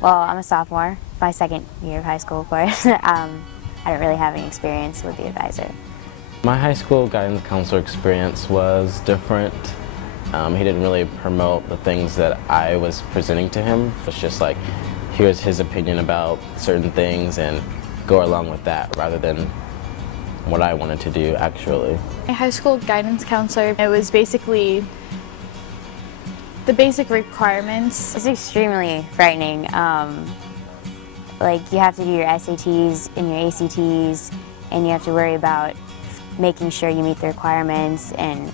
Well, I'm a sophomore, my second year of high school, of course. I don't really have any experience with the advisor. My high school guidance counselor experience was different. He didn't really promote the things that I was presenting to him. It's just like, here's his opinion about certain things and go along with that rather than what I wanted to do actually. My high school guidance counselor, it was basically the basic requirements. It's extremely frightening. Like you have to do your SATs and your ACTs, and you have to worry about making sure you meet the requirements and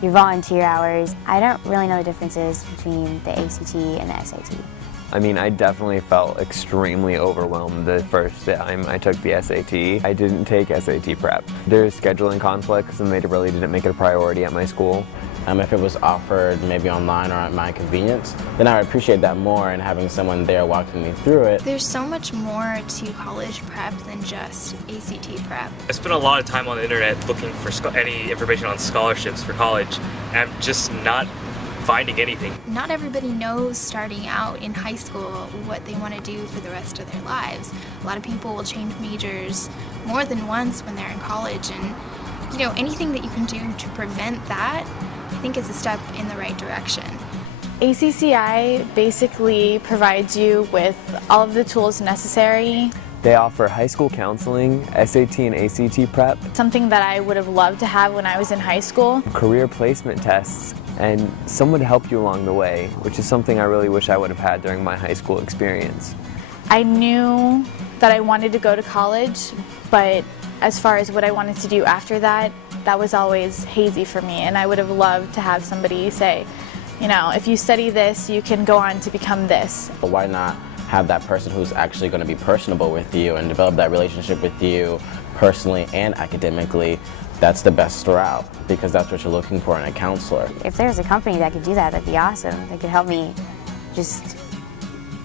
your volunteer hours. I don't really know the differences between the ACT and the SAT. I mean, I definitely felt extremely overwhelmed the first time I took the SAT. I didn't take SAT prep. There's scheduling conflicts and they really didn't make it a priority at my school. If it was offered maybe online or at my convenience, then I would appreciate that more and having someone there walking me through it. There's so much more to college prep than just ACT prep. I spent a lot of time on the internet looking for any information on scholarships for college, and I'm just not finding anything. Not everybody knows starting out in high school what they want to do for the rest of their lives. A lot of people will change majors more than once when they're in college, and anything that you can do to prevent that, I think is a step in the right direction. ACCI basically provides you with all of the tools necessary. They offer high school counseling, SAT and ACT prep, Something that I would have loved to have when I was in high school. career placement tests, and someone to help you along the way, which is something I really wish I would have had during my high school experience. I knew that I wanted to go to college, but as far as what I wanted to do after that, that was always hazy for me, and I would have loved to have somebody say, if you study this, you can go on to become this. But why not have that person who's actually going to be personable with you and develop that relationship with you personally and academically? That's the best route, because that's what you're looking for in a counselor. If there's a company that could do that, that'd be awesome. That could help me just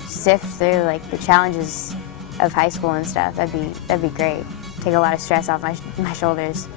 sift through like the challenges of high school and stuff. That'd be great. Take a lot of stress off my shoulders.